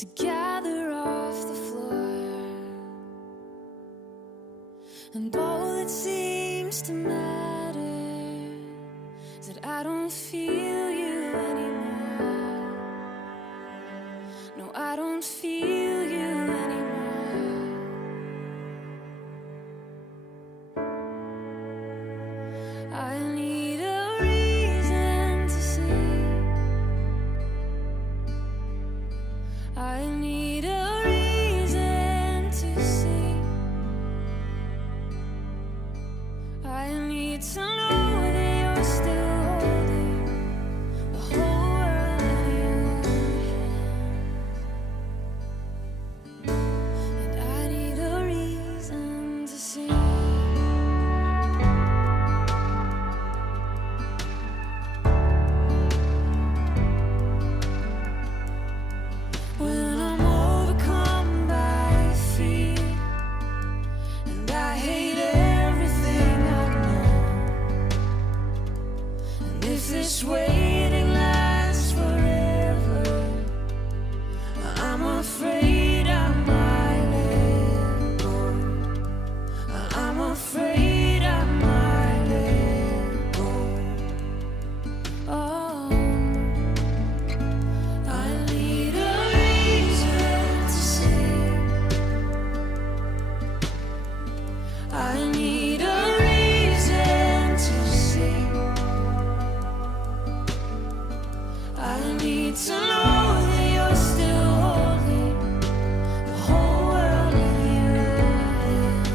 to gather off the floor. And all that seems to matter is that I don't feel you anymore. No, I don't feel you anymore. I need a reason to see. I need a reason to see. I need to know that you're still holding the whole world in your hand. And I need a reason to see. When I'm overcome by fear, and I hate everything I know, and if this waiting lasts forever, I'm afraid I might let go. I'm afraid I might let go. Oh, I need a reason to see. I need a reason to see. I need to know that you're still holding the whole world in your hand.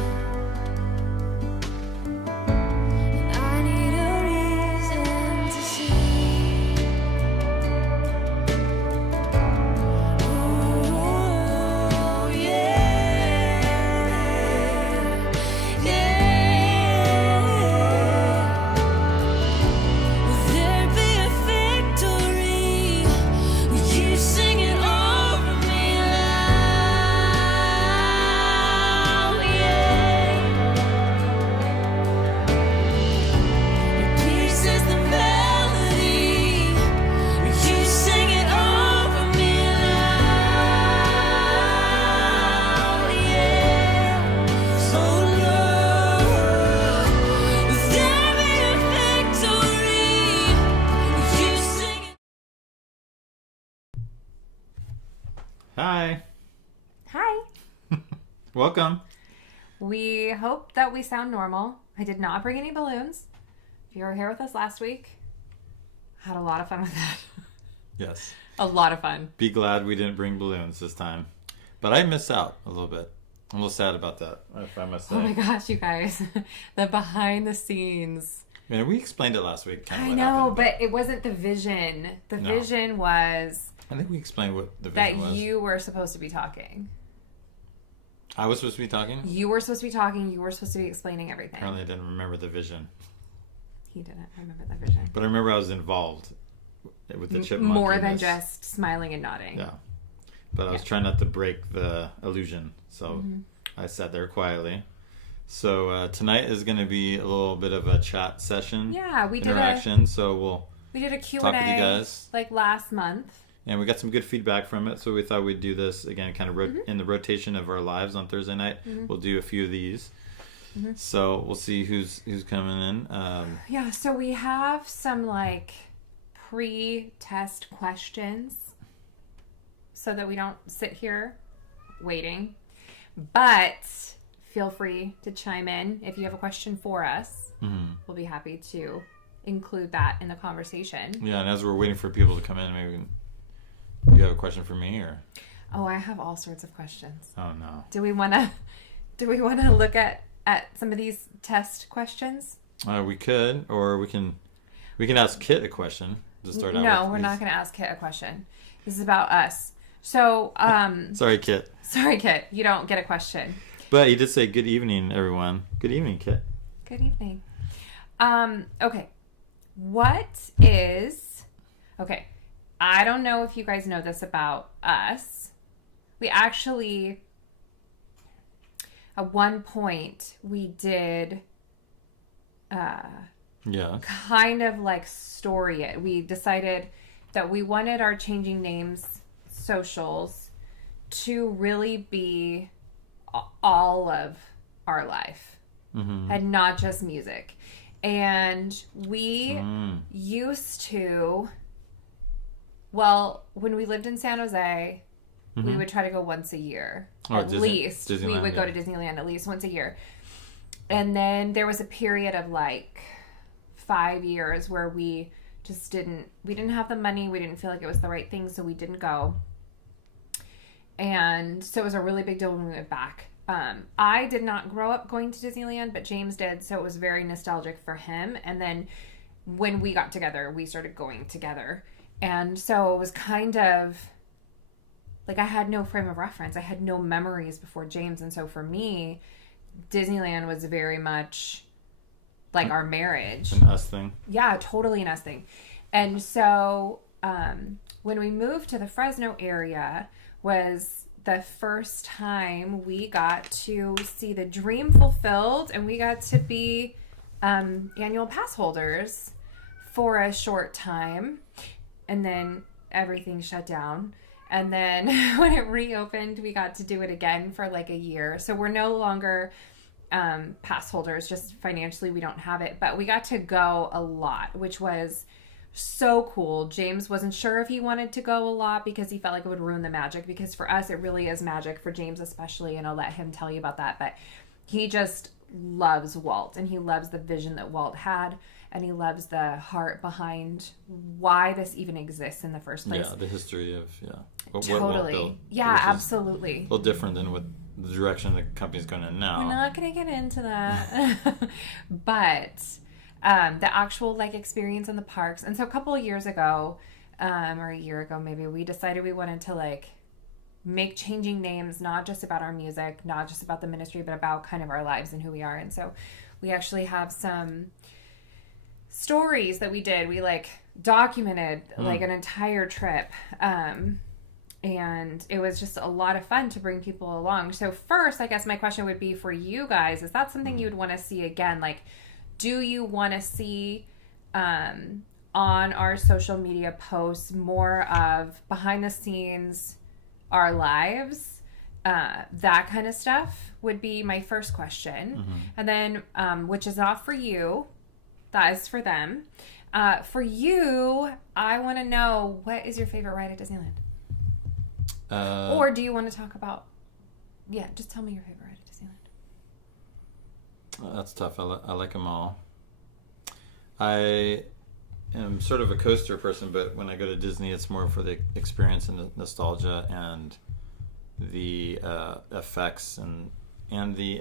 And I need a reason to see. Oh, yeah, yeah. Will there be a victory? Will you sing it over me loud? Yeah. Your peace is the melody. Will you sing it over me loud? Yeah. So Lord, will there be a victory? Will you sing it? Hi. Hi. Welcome. We hope that we sound normal. I did not bring any balloons. If you were here with us last week, had a lot of fun with that. Yes. A lot of fun. Be glad we didn't bring balloons this time. But I missed out a little bit. I'm a little sad about that, if I must say. Oh my gosh, you guys. The behind the scenes. I mean, we explained it last week. Kind of I what know, happened, but it wasn't the vision. The No. vision was I think we explained what the that vision was. you were supposed to be talking. I was supposed to be talking? You were supposed to be talking. You were supposed to be explaining everything. Apparently I didn't remember the vision. He didn't remember that vision. But I remember I was involved with the chipmunk. More than just smiling and nodding. Yeah. But I was trying not to break the illusion. So I sat there quietly. So tonight is going to be a little bit of a chat session. Yeah, we did interaction. So we'll a Q&A talk with you guys. like last month. And we got some good feedback from it, so we thought we'd do this again, kind of in the rotation of our lives on Thursday night. We'll do a few of these. So we'll see who's coming in. Yeah, so we have some like pre-test questions so that we don't sit here waiting. But feel free to chime in if you have a question for us. We'll be happy to include that in the conversation. Yeah, and as we're waiting for people to come in, maybe you have a question for me, or? Oh, I have all sorts of questions. Oh no. Do we want to look at some of these test questions? We could, or we can ask Kit a question to start out. No, we're not going to ask Kit a question. This is about us. So, sorry, Kit. sorry, Kit, you don't get a question. But he did say good evening, everyone. Good evening, Kit. Good evening. Okay. Okay. I don't know if you guys know this about us. We actually, at one point, we did Yeah. kind of like story it. We decided that we wanted our changing names socials to really be all of our life and not just music. And we used to, well, when we lived in San Jose, we would try to go once a year. At least. We would go to Disneyland at least once a year. And then there was a period of like 5 years where we just didn't have the money. We didn't feel like it was the right thing, so we didn't go. And so it was a really big deal when we went back. I did not grow up going to Disneyland, but James did, so it was very nostalgic for him. And then when we got together, we started going together. And so it was kind of like I had no frame of reference. I had no memories before James. And so for me, Disneyland was very much like our marriage. An us thing. Yeah, totally an us thing. And so when we moved to the Fresno area was the first time we got to see the dream fulfilled, and we got to be annual pass holders for a short time. And then everything shut down. And then when it reopened, we got to do it again for like a year. So we're no longer pass holders, just financially we don't have it. But we got to go a lot, which was so cool. James wasn't sure if he wanted to go a lot because he felt like it would ruin the magic. Because for us, it really is magic, for James especially, and I'll let him tell you about that. But he just loves Walt, and he loves the vision that Walt had. And he loves the heart behind why this even exists in the first place. Yeah, the history of, totally. What Walt built, yeah, absolutely. A little different than what the direction the company's going in now. We're not going to get into that. But the actual like experience in the parks. And so a couple of years ago, or a year ago maybe, we decided we wanted to like make changing names, not just about our music, not just about the ministry, but about kind of our lives and who we are. And so we actually have some stories that we did. We like documented like an entire trip. And it was just a lot of fun to bring people along. So first, I guess my question would be for you guys, is that something you'd want to see again? Like, do you want to see on our social media posts more of behind the scenes, our lives, that kind of stuff would be my first question. And then, which is not for you, that is for them. For you, I want to know, what is your favorite ride at Disneyland? Or do you want to talk about, just tell me your favorite ride at Disneyland. That's tough. I like them all. I am sort of a coaster person, but when I go to Disney, it's more for the experience and the nostalgia and the effects and the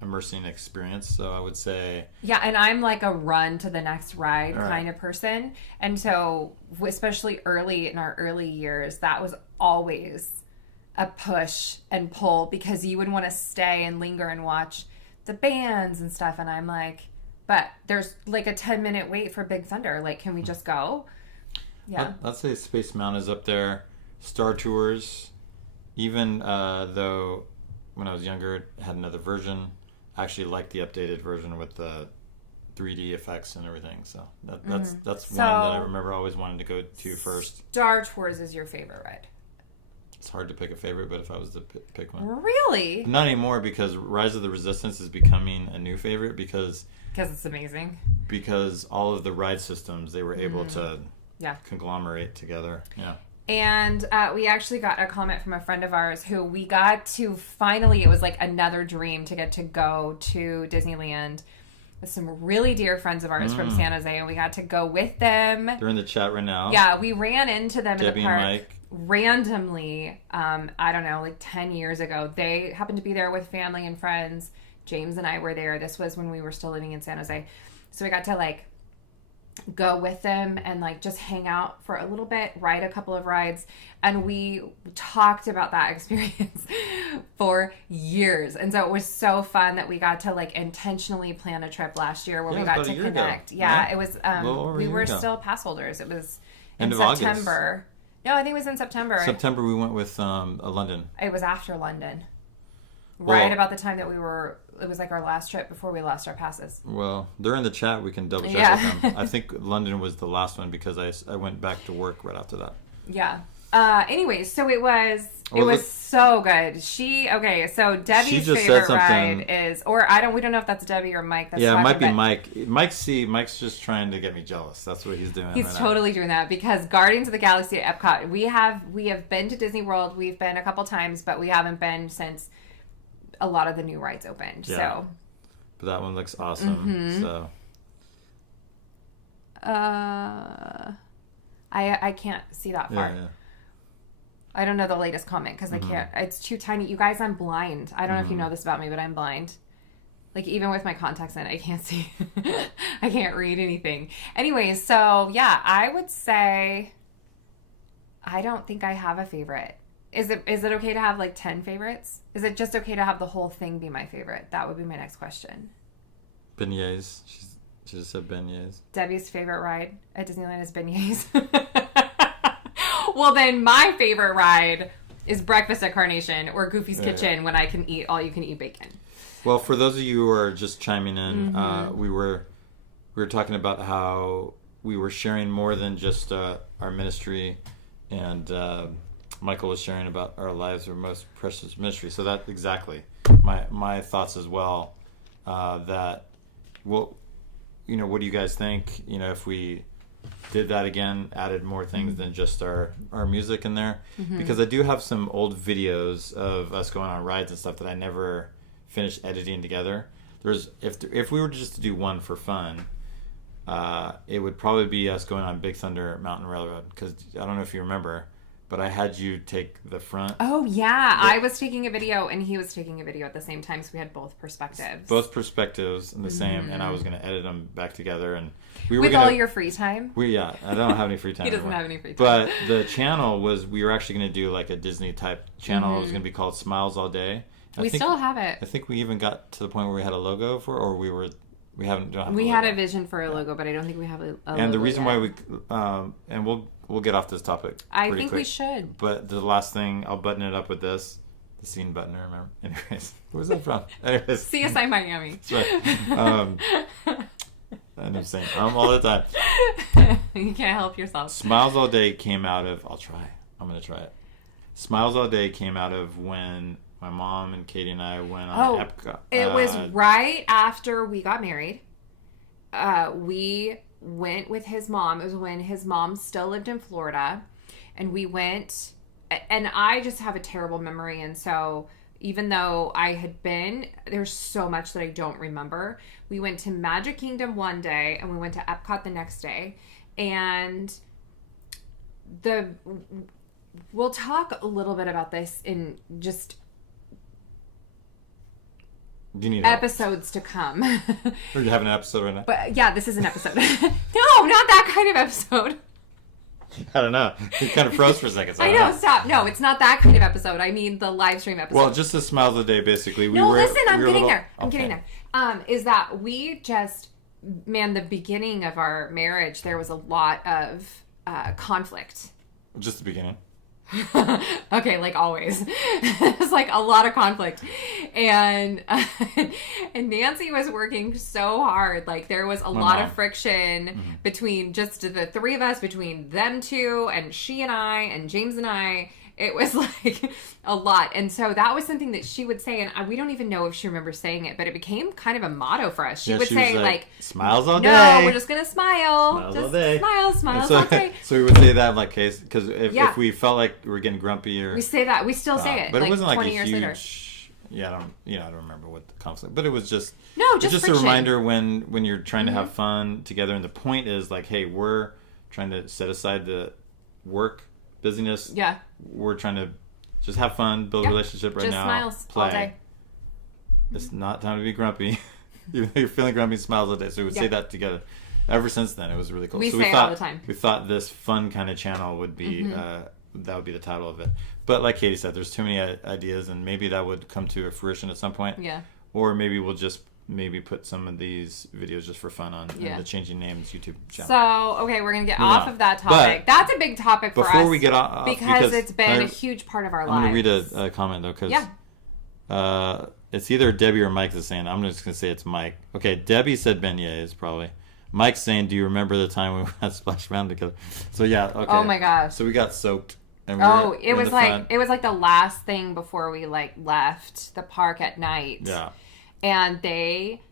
immersing experience. So I would say, and I'm like a run to the next ride kind of person. And so especially early in our early years, that was always a push and pull, because you would want to stay and linger and watch the bands and stuff. And I'm like, but there's like a 10-minute wait for Big Thunder. Like, can we just go? Yeah. I'd say Space Mountain is up there. Star Tours, even though when I was younger, it had another version. I actually liked the updated version with the 3D effects and everything. So that's one that I remember always wanting to go to first. Star Tours is your favorite ride? It's hard to pick a favorite, but if I was to pick one. Really? Not anymore, because Rise of the Resistance is becoming a new favorite because it's amazing. Because all of the ride systems, they were able to conglomerate together. Yeah. And we actually got a comment from a friend of ours who we got to finally, it was like another dream to get to go to Disneyland with some really dear friends of ours from San Jose, and we got to go with them. They're in the chat right now. Yeah, we ran into them Debbie in the park and Mike. Randomly, I don't know, like 10 years ago. They happened to be there with family and friends. James and I were there. This was when we were still living in San Jose. So we got to like go with them and like just hang out for a little bit, ride a couple of rides, and we talked about that experience for years. And so it was so fun that we got to like intentionally plan a trip last year where we got to connect. It was we were still pass holders. It was in September. August. No, I think it was in September. September we went with London. It was after London. Right about the time that it was like our last trip before we lost our passes. Well, they're in the chat. We can double check with them. I think London was the last one because I went back to work right after that. Yeah. Anyways, so it was It was so good. So Debbie's just favorite said something- ride is, we don't know if that's Debbie or Mike. That's Yeah, it might be but Mike. Mike's just trying to get me jealous. That's what he's doing. He's right totally doing that because Guardians of the Galaxy at Epcot, we have been to Disney World. We've been a couple times, but we haven't been since a lot of the new rides opened. Yeah. So, But that one looks awesome. So I can't see that far. yeah. I don't know the latest comment because I can't. It's too tiny. You guys, I'm blind. I don't know if you know this about me, but I'm blind. Like, even with my contacts in, I can't see. I can't read anything. Anyways, so yeah, I would say I don't think I have a favorite. Is it okay to have like 10 favorites? Is it just okay to have the whole thing be my favorite? That would be my next question. Beignets. She just said beignets. Debbie's favorite ride at Disneyland is beignets. Well, then my favorite ride is Breakfast at Carnation or Goofy's Kitchen when I can eat all you can eat bacon. Well, for those of you who are just chiming in, we were talking about how we were sharing more than just our ministry, and Michael was sharing about our lives, our most precious ministry. So that's exactly my thoughts as well. That, well, what do you guys think? If we did that again, added more things than just our music in there, because I do have some old videos of us going on rides and stuff that I never finished editing together. If we were just to do one for fun, it would probably be us going on Big Thunder Mountain Railroad, because I don't know if you remember, but I had you take the front. Oh yeah, I was taking a video and he was taking a video at the same time, so we had both perspectives. Both perspectives in the same, and I was going to edit them back together, and we were with all your free time. I don't have any free time. He doesn't anymore. have any free time. But the channel we were actually going to do like a Disney type channel. It was going to be called Smiles All Day. We still have it. I think we even got to the point where we had a logo for, or we haven't. Don't have We a had logo. a vision for a logo, but I don't think we have a logo. And the reason yet. why and we'll get off this topic. I pretty think quick. we should. But the last thing, I'll button it up with this. The scene buttoner, remember? Anyways, where's that from? Anyways, CSI Miami. that's right. And I'm saying all the time. You can't help yourself. Smiles All Day came out of. I'm gonna try it. Smiles All Day came out of when my mom and Katie and I went on Epcot. It was right after we got married. We went with his mom. It was when his mom still lived in Florida. And we went, and I just have a terrible memory. And so even though I had been, there's so much that I don't remember. We went to Magic Kingdom one day and we went to Epcot the next day. And we'll talk a little bit about this in just Do you need help? episodes to come. Or you having an episode right now? But yeah, this is an episode. No, not that kind of episode. I don't know. You kind of froze for a second. So I know, stop. No, it's not that kind of episode. I mean the live stream episode. Well, just the Smiles of the Day, basically. I'm getting there. I'm Okay. getting there. Is that we just, the beginning of our marriage, there was a lot of conflict. Just the beginning. Okay, like always. It's like a lot of conflict. And Nancy was working so hard. Like there was a lot of friction between just the three of us, between them two and she and I and James and I. It was like a lot. And so that was something that she would say, and we don't even know if she remembers saying it, but it became kind of a motto for us. She would say was like, Smiles all day. no, we're just going to smile. Smiles just all day. Smiles so, all day. So we would say that in like case, because Yeah. if we felt like we were getting grumpy or... We say that. We still say it. But it wasn't like 20 a years huge... later. Yeah, I don't remember what the conflict... But it was just... No, just a friction. reminder when you're trying to have fun together, and the point is like, hey, we're trying to set aside the work, busyness. Yeah. We're trying to just have fun, build a relationship right just now. Smiles play. all day. It's not time to be grumpy. Even though you're feeling grumpy, smiles all day. So we would say that together. Ever since then, it was really cool. We so say we it thought, all the time. We thought this fun kind of channel would be, that would be the title of it. But like Katie said, there's too many ideas, and maybe that would come to fruition at some point. Yeah. Or maybe we'll just put some of these videos just for fun on the Changing Names YouTube channel. So, okay, we're going to get Moving off on. of that topic. But That's a big topic for us. before we get off... because it's been a huge part of our lives. I'm going to read a comment, though, because it's either Debbie or Mike that's saying. I'm just going to say it's Mike. Okay, Debbie said beignets, probably. Mike's saying, do you remember the time we went Splash Mountain together? So, yeah, okay. Oh, my gosh. So we got soaked And Oh, we're it in was the like front. it was like the last thing before we like left the park at night. Yeah. And they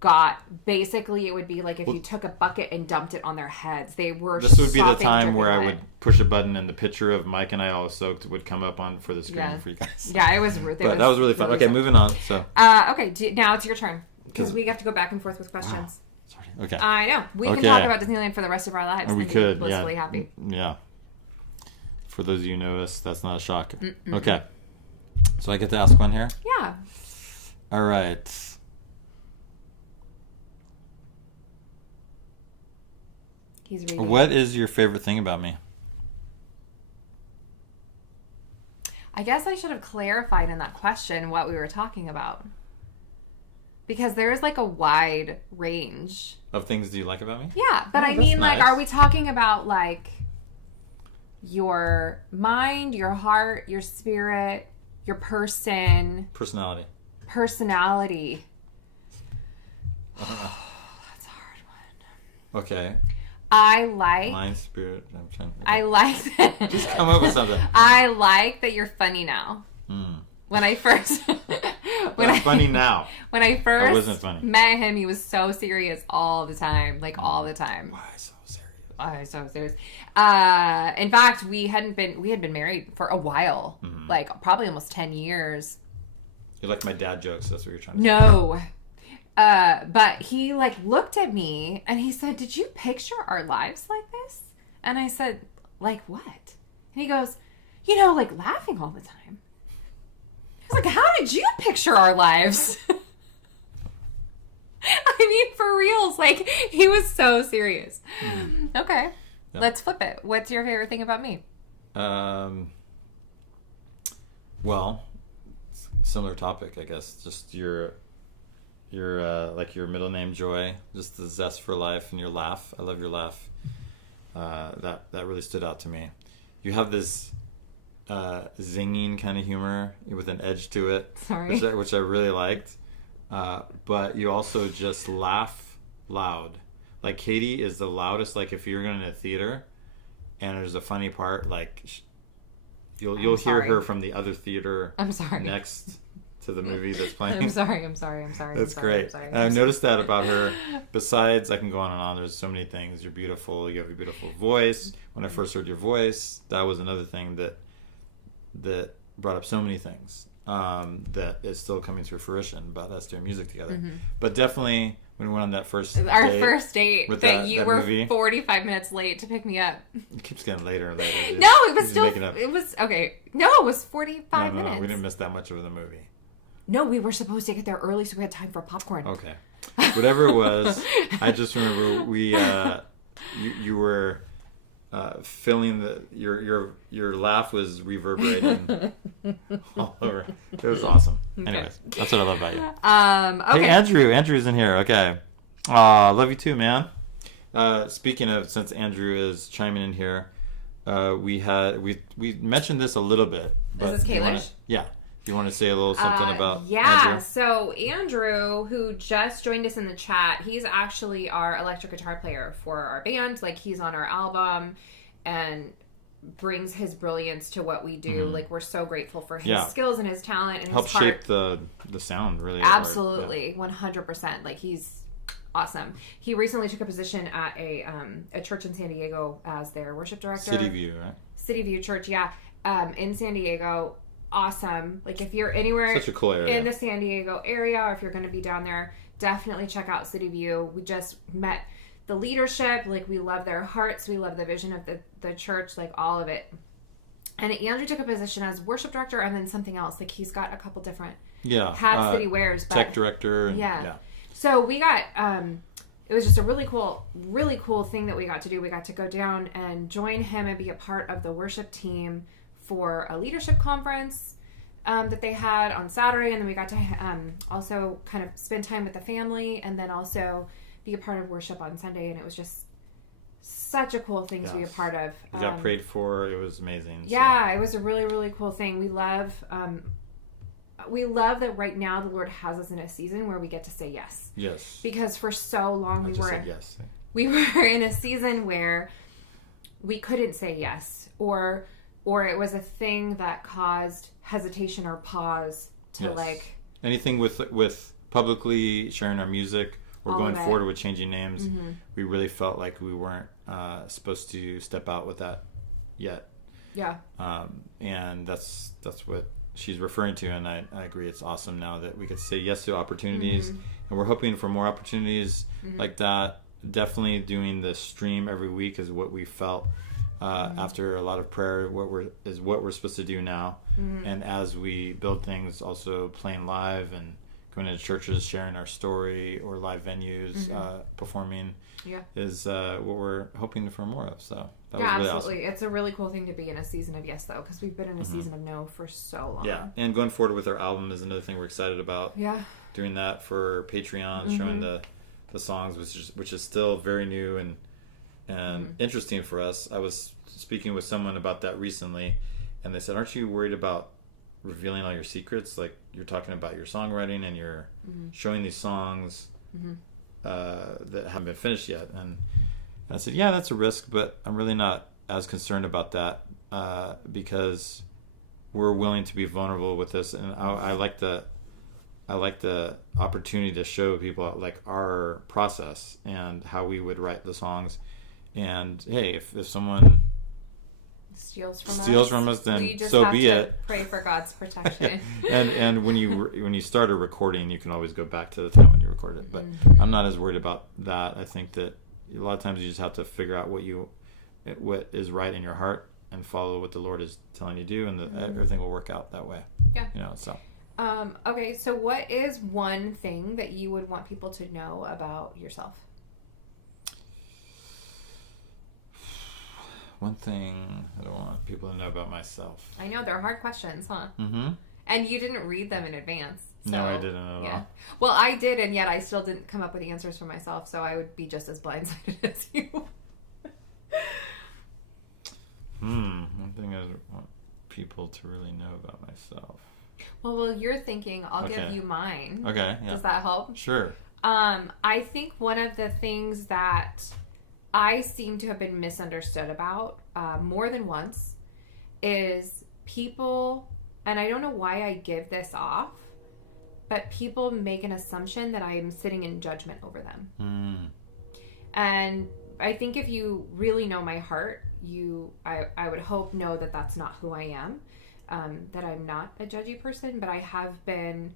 got basically it would be like if you took a bucket and dumped it on their heads. They were This would be the sopping, time where I dripping would wet. push a button and the picture of Mike and I all soaked would come up on for the screen Yeah. for you guys. Yeah, it was. But that was really fun. Okay, moving on. So. Okay, now it's your turn because 'Cause- we have to go back and forth with questions. Sorry. Okay. I know we can Okay. talk about Disneyland for the rest of our lives. We and be could. blissfully Yeah. happy. Yeah. For those of you who know us, that's not a shock. Okay. So I get to ask one here. Yeah. All right. He's reading. What is your favorite thing about me? I guess I should have clarified in that question what we were talking about. Because there's like a wide range. Of things do you like about me? Yeah, but Oh, I that's mean, like, nice. are we talking about like your mind, your heart, your spirit, your Personality. personality? That's a hard one. Okay. I like. Mind, spirit. I'm trying. I like that. Just come up with something. I like that you're funny now. When I first, I'm funny now. when I first wasn't funny. met him, he was so serious all the time, like all the time. Why so serious? Oh, so serious. In fact, we had been married for a while, like probably almost 10 years. You like my dad jokes? That's what you're trying to say. No. But he like looked at me and he said, "Did you picture our lives like this?" And I said, "Like what?" And he goes, like laughing all the time. I was like, "How did you picture our lives?" I mean, for reals. Like, he was so serious. Okay. Yeah. Let's flip it. What's your favorite thing about me? Well, similar topic, I guess. Just your like your middle name Joy, just the zest for life and your laugh. I love your laugh. That really stood out to me. You have this zinging kind of humor with an edge to it, Sorry. which I really liked. But you also just laugh loud. Like Katie is the loudest. Like if you're going to a theater and there's a funny part, like you'll hear sorry. her from the other theater. I'm sorry. Next to the movie that's playing. I'm sorry. That's great. And I've noticed that about her. Besides, I can go on and on. There's so many things. You're beautiful. You have a beautiful voice. When I first heard your voice, that was another thing that brought up so many things that is still coming to fruition about us doing music together. But definitely when we went on that first Our date first date with that you that were movie. 45 minutes late to pick me up. It keeps getting later and later. No, it was Just still. making up. It was okay. No, it was 45 No, minutes. we didn't miss that much of the movie. No, we were supposed to get there early, so we had time for popcorn. Okay. Whatever it was, I just remember you were filling your laugh was reverberating all over. It was awesome. Anyways, that's what I love about you. Okay. Hey, Andrew's in here. Okay. Aw, love you too, man. Speaking of, since Andrew is chiming in here, we mentioned this a little bit. But Is this Kalish? Yeah. Do you want to say a little something about Yeah, Andrew? so Andrew, who just joined us in the chat, he's actually our electric guitar player for our band. Like, he's on our album and brings his brilliance to what we do. Like, we're so grateful for his skills and his talent and Help his heart. shape the sound really. Absolutely, 100%. Like, he's awesome. He recently took a position at a church in San Diego as their worship director. City View, right? City View Church, yeah, in San Diego. Awesome. Like, if you're anywhere Such a cool area. in the San Diego area, or if you're going to be down there, definitely check out City View. We just met the leadership. Like, we love their hearts. We love the vision of the church, like all of it. And Andrew took a position as worship director and then something else. Like, he's got a couple different hats that he wears. But tech director. Yeah. So we got, it was just a really cool thing that we got to do. We got to go down and join him and be a part of the worship team for a leadership conference that they had on Saturday. And then we got to also kind of spend time with the family and then also be a part of worship on Sunday. And it was just such a cool thing to be a part of. We got prayed for. It was amazing. Yeah, it was a really, really cool thing. We love that right now the Lord has us in a season where we get to say yes. Yes. Because for so long we were in a season where we couldn't say yes, or or it was a thing that caused hesitation or pause to Yes. like anything with publicly sharing our music or All going of it. forward with changing names. Mhm. We really felt like we weren't supposed to step out with that yet. Yeah. And that's what she's referring to, and I agree. It's awesome now that we could say yes to opportunities, and we're hoping for more opportunities like that. Definitely doing the stream every week is what we felt after a lot of prayer. What we're supposed to do now, and as we build things, also playing live and going into churches, sharing our story, or live venues, performing. Yeah. Is what we're hoping for more of. So that Yeah, was really absolutely. awesome. It's a really cool thing to be in a season of yes, though, because we've been in a season of no for so long. Yeah, and going forward with our album is another thing we're excited about. Yeah. Doing that for Patreon, showing the songs, which is still very new and interesting for us. I was speaking with someone about that recently, and they said, "Aren't you worried about revealing all your secrets? Like you're talking about your songwriting and you're showing these songs that haven't been finished yet." And I said, "Yeah, that's a risk, but I'm really not as concerned about that because we're willing to be vulnerable with this, and I like the opportunity to show people like our process and how we would write the songs. And hey, if someone steals from us, then we just so have be to it. Pray for God's protection. and when you start a recording, you can always go back to the time when you recorded it. But I'm not as worried about that. I think that a lot of times you just have to figure out what is right in your heart and follow what the Lord is telling you to do, and everything will work out that way. Yeah. So. Okay, so what is one thing that you would want people to know about yourself? One thing I don't want people to know about myself. I know they're hard questions, huh? Mm-hmm. And you didn't read them in advance. So, No, I didn't at all. Well, I did, and yet I still didn't come up with answers for myself, so I would be just as blindsided as you. One thing I want people to really know about myself. Well, while you're thinking, I'll give Okay. you mine. Okay, yeah. Does that help? Sure. I think one of the things that I seem to have been misunderstood about more than once is people, and I don't know why I give this off, but people make an assumption that I am sitting in judgment over them. And I think if you really know my heart, I would hope know that that's not who I am, that I'm not a judgy person, but I have been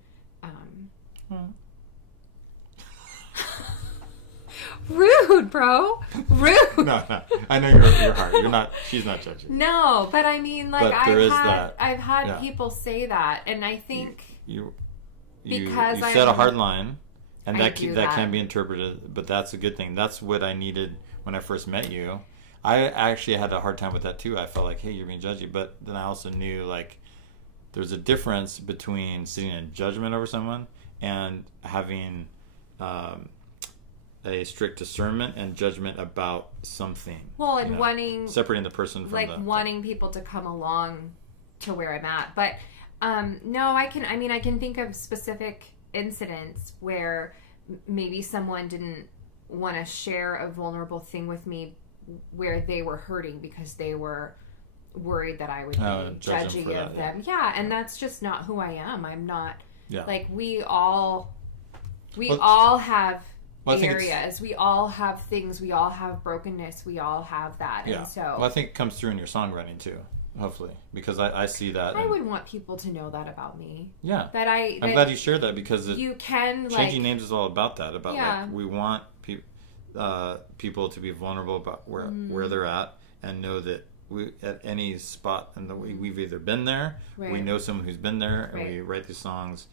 rude, bro. Rude. No, I know your heart. You're not. She's not judging. No, but I mean, like, But there is that. I've had Yeah. people say that, and I think You Because set a I'm- hard line, and I that do that that. can be interpreted. But that's a good thing. That's what I needed when I first met you. I actually had a hard time with that too. I felt like, hey, you're being judgy, but then I also knew like there's a difference between sitting in judgment over someone and having a strict discernment and judgment about something. well, and wanting separating the person from like wanting people to come along to where I'm at. But no, I can think of specific incidents where maybe someone didn't want to share a vulnerable thing with me where they were hurting because they were worried that I would be judge them judgy for of that, them. Yeah, and that's just not who I am. I'm not like we all have Well, I think areas. We all have things. We all have brokenness. We all have that. Yeah. And so Well, I think it comes through in your songwriting too, hopefully, because I see that. I would want people to know that about me. Yeah. That I'm glad you shared that because you can changing names is all about that. About Yeah. like we want people to be vulnerable about where they're at and know that we at any spot and we've either been there, Right. we know someone who's been there, and Right. we write these songs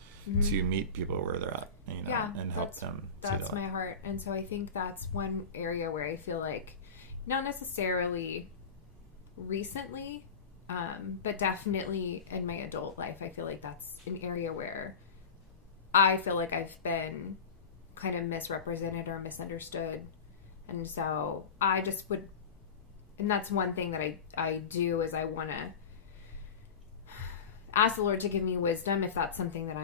to meet people where they're at, and help them. That's see that. my heart, and so I think that's one area where I feel like, not necessarily recently, but definitely in my adult life, I feel like that's an area where I feel like I've been kind of misrepresented or misunderstood, and so I just would, and that's one thing that I do is I want to ask the Lord to give me wisdom if that's something that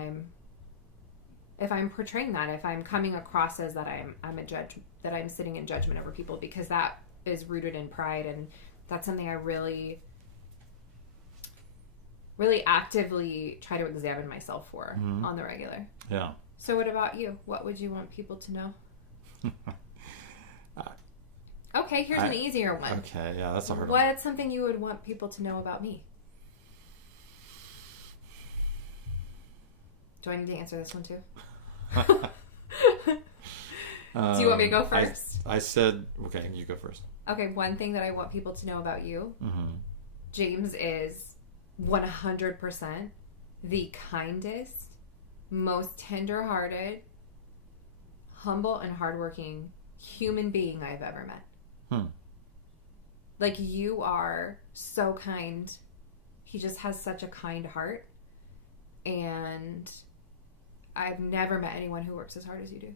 if I'm portraying that, if I'm coming across as that I'm a judge, that I'm sitting in judgment over people, because that is rooted in pride, and that's something I really really actively try to examine myself for on the regular. Yeah. So what about you? What would you want people to know? Okay, here's an easier one. Okay, yeah, that's a hard one. What's something you would want people to know about me? Do I need to answer this one too? Do you want me to go first? I said, okay, you go first. Okay, one thing that I want people to know about you, James is 100% the kindest, most tender-hearted, humble, and hardworking human being I've ever met. Like, you are so kind. He just has such a kind heart. And I've never met anyone who works as hard as you do.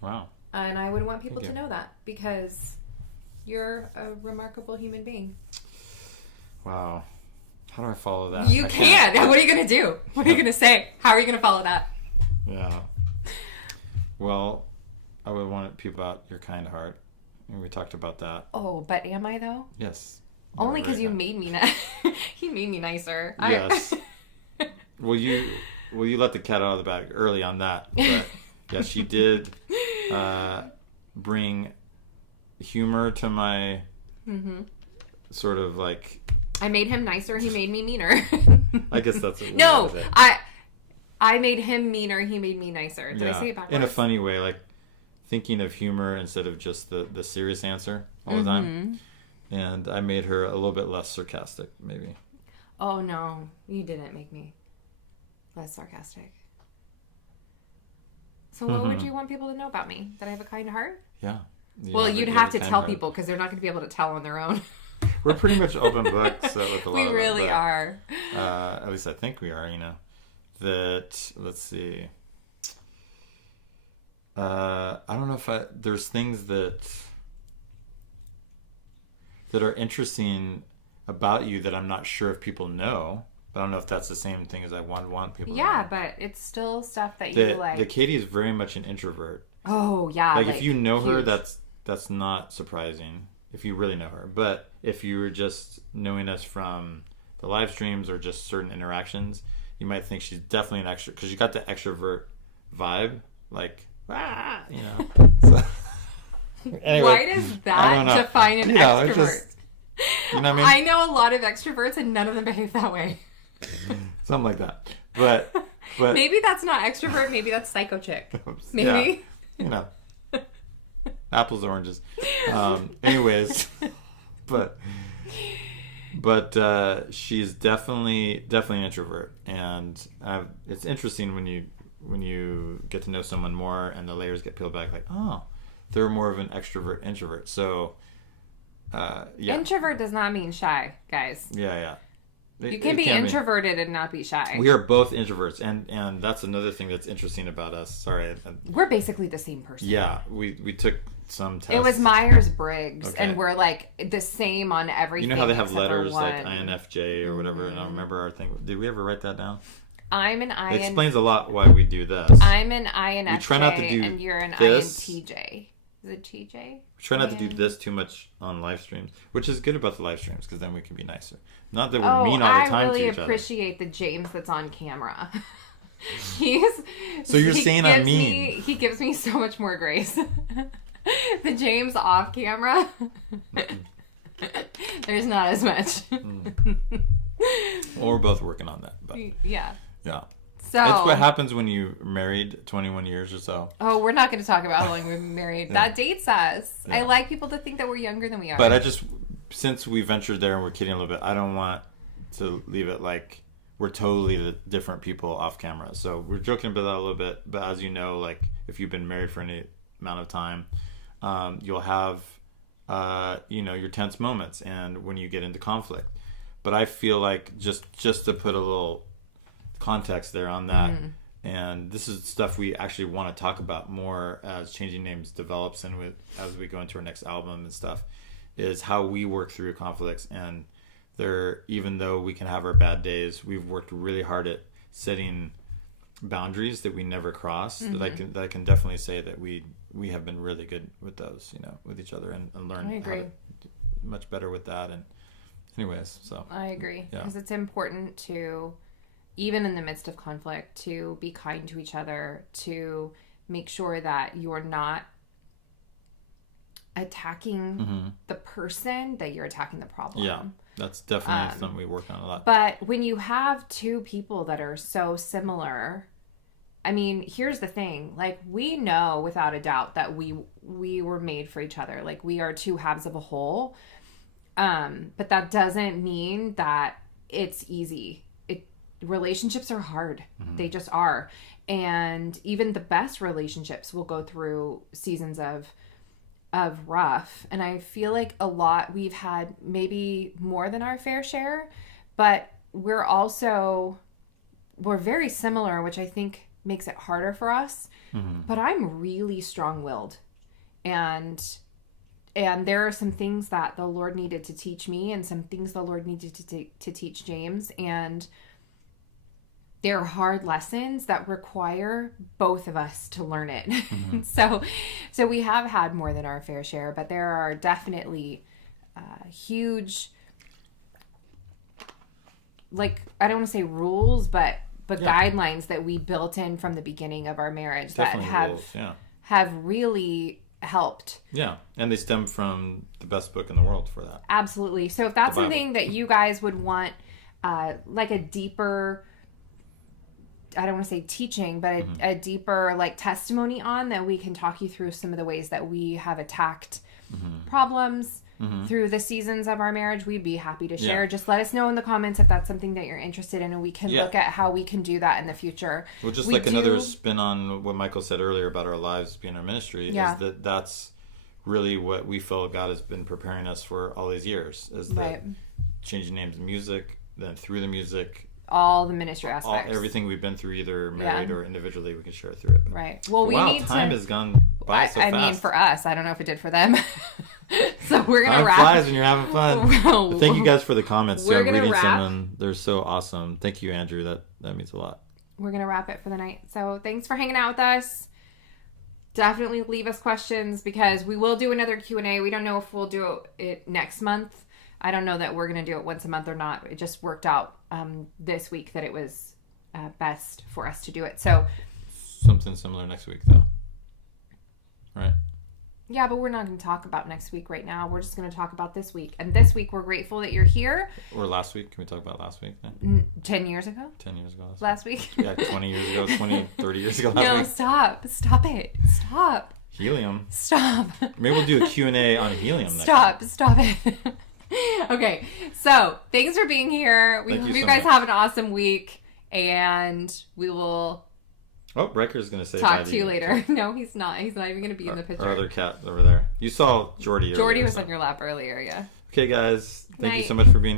Wow. And I would want people to know that because you're a remarkable human being. Wow. How do I follow that? You can. What are you going to do? What are you going to say? How are you going to follow that? Yeah. Well, I would want people about your kind heart. And we talked about that. Oh, but am I though? Yes. Only because you made me he made me nicer. Yes. Well, you let the cat out of the bag early on that. But yes, she did bring humor to my sort of like. I made him nicer. He made me meaner. I guess that's what no. I made him meaner. He made me nicer. Did I say it backwards? In a funny way, like thinking of humor instead of just the serious answer all the time. And I made her a little bit less sarcastic, maybe. Oh no, you didn't make me less sarcastic. So what would you want people to know about me? That I have a kind heart? Yeah. Well, you'd have to tell people because they're not going to be able to tell on their own. We're pretty much open books with a lot we of really are. At least I think we are, That, let's see. I don't know if there's things that are interesting about you that I'm not sure if people know. But I don't know if that's the same thing as I want people to know. Yeah, but it's still stuff that you like. The Katie is very much an introvert. Oh, yeah. Like if you know her, that's not surprising if you really know her. But if you were just knowing us from the live streams or just certain interactions, you might think she's definitely an extrovert because you got the extrovert vibe, like So, anyway, why does that define an extrovert? Just, you know what I mean? I know a lot of extroverts and none of them behave that way. Something like that. But maybe that's not extrovert. Maybe that's psycho chick. Maybe. Yeah, apples, oranges. Anyways, but she's definitely an introvert, and it's interesting when you get to know someone more and the layers get peeled back. Like, oh, they're more of an extrovert introvert. So, introvert does not mean shy, guys. Yeah. You can be introverted and not be shy. We are both introverts, and that's another thing that's interesting about us. Sorry. We're basically the same person. Yeah, we took some tests. It was Myers-Briggs, and we're like the same on everything. You know how they have letters like INFJ or whatever, and I remember our thing. Did we ever write that down? I'm an IN. It explains a lot why we do this. I'm an INFJ, we try not to do and you're an this. INTJ. Is it TJ? We try not to do this too much on live streams, which is good about the live streams because then we can be nicer. Not that we're mean all the time to each other. I really appreciate the James that's on camera. So you're saying I'm mean? He gives me so much more grace. The James off camera, there's not as much. Well, we're both working on that. But yeah. So it's what happens when you married 21 years or so. Oh, we're not going to talk about how long we've been married. That dates us. Yeah. I like people to think that we're younger than we are. But since we ventured there and we're kidding a little bit, I don't want to leave it like we're totally different people off camera. So we're joking about that a little bit. But as you know, like if you've been married for any amount of time, you'll have, your tense moments and when you get into conflict. But I feel like just to put a little context there on that, and this is stuff we actually want to talk about more as Changing Names develops and as we go into our next album and stuff, is how we work through conflicts. And even though we can have our bad days, we've worked really hard at setting boundaries that we never cross. That I can definitely say that we have been really good with those, with each other and learn how to much better with that. anyways, so. I agree. Yeah. Because it's important to, even in the midst of conflict, to be kind to each other, to make sure that you're not attacking the person, that you're attacking the problem. Yeah, that's definitely something we work on a lot. But when you have two people that are so similar, I mean, here's the thing. Like, we know without a doubt that we were made for each other. Like, we are two halves of a whole. But that doesn't mean that it's easy. Relationships are hard. They just are. And even the best relationships will go through seasons of rough. And I feel like a lot, we've had maybe more than our fair share, but we're very similar, which I think makes it harder for us. But I'm really strong-willed, and there are some things that the Lord needed to teach me, and some things the Lord needed to teach James, and they're hard lessons that require both of us to learn it. So we have had more than our fair share, but there are definitely huge, like, I don't want to say rules, but guidelines that we built in from the beginning of our marriage Definitely that rules, have really helped. Yeah, and they stem from the best book in the world for that. Absolutely. So if that's The Bible. something that you guys would want, like a deeper, I don't want to say teaching, but a deeper like testimony on, that we can talk you through some of the ways that we have attacked problems through the seasons of our marriage, we'd be happy to share. Just let us know in the comments if that's something that you're interested in, and we can look at how we can do that in the future. Well, just like another spin on what Michael said earlier about our lives being our ministry, is that's really what we feel God has been preparing us for all these years, is that changing names in music, then through the music, all the ministry aspects, everything we've been through, either married or individually, we can share through it. Right. Well, we need time has gone by so fast. I mean, for us, I don't know if it did for them. So we're gonna time wrap. flies when you're having fun. But thank you guys for the comments. We're I'm gonna reading wrap. some, and they're so awesome. Thank you, Andrew. That means a lot. We're gonna wrap it for the night. So thanks for hanging out with us. Definitely leave us questions, because we will do another Q&A. We don't know if we'll do it next month. I don't know that we're going to do it once a month or not. It just worked out this week that it was best for us to do it. So something similar next week, though. Right? Yeah, but we're not going to talk about next week right now. We're just going to talk about this week. And this week, we're grateful that you're here. Or last week. Can we talk about last week then? 10 years ago? 10 years ago. Last week? Yeah, 20 years ago, 20, 30 years ago last No, week. stop. Stop it. Stop. Helium. Stop. Maybe we'll do a Q&A on helium next Stop. week. Stop it. Okay, so thanks for being here. We hope you guys have an awesome week, and we will Riker's going to say talk bye to you later. No, he's not. He's not even going to be in the picture. Our other cat over there. You saw Jordy earlier. Jordy was on your lap earlier, yeah. Okay, guys. Thank you Night. so much for being